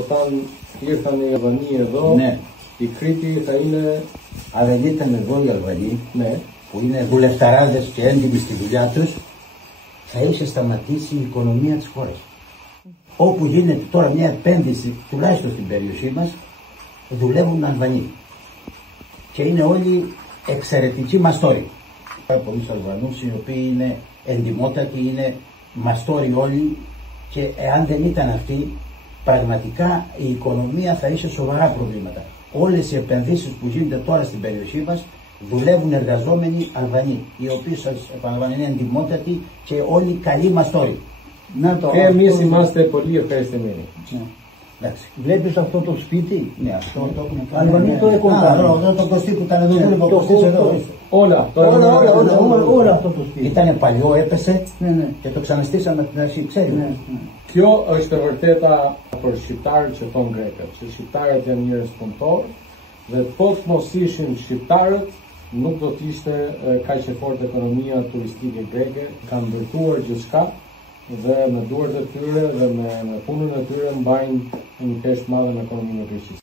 όταν ήρθαν οι Αλβανοί εδώ, ναι. η Κρήτη θα είναι... Αν δεν ήταν εδώ οι Αλβανοί, ναι. που είναι δουλευταράδες και έντιμοι στη δουλειά τους, θα είχε σταματήσει η οικονομία της χώρας. Όπου γίνεται τώρα μια επένδυση, τουλάχιστον στην περιοχή μας, δουλεύουν Αλβανοί. Και είναι όλοι εξαιρετικοί μαστόροι. Πάρα πολλούς Αλβανούς οι οποίοι είναι εντιμότατοι, είναι μαστόροι όλοι, και εάν δεν ήταν αυτοί, πραγματικά η οικονομία θα είχε σοβαρά προβλήματα. Όλες οι επενδύσεις που γίνονται τώρα στην περιοχή μας δουλεύουν εργαζόμενοι Αλβανοί, οι οποίοι, σας επαναλαμβάνω, είναι εντιμότατοι και όλοι καλοί μαστόροι. Και εμείς είμαστε πολύ ευχαριστημένοι. Εντάξει. Βλέπεις αυτό το σπίτι? Ναι, αυτό το έχουμε κάνει. Αλβανοί το έχουν κάνει. Εδώ το Κωστή που ήταν εδώ, το Κωστής εδώ. Όλα αυτό το σπίτι. Ήτανε παλιό, έπεσε Ναι. και το ξαναστήσαμε από την αρχή, ξέρει. Ναι. Kjo është e vërteta për shqiptarët që thon grekët, që shqiptarët janë njerëz punëtor dhe po të mos ishin shqiptarët, nuk do të ishte kaq e fortë ekonomia turistike greke. Kanë ndërtuar gjithçka dhe me duart e tyre dhe me punën e tyre mbajnë një peshë të madhe në ekonominë e Greqisë.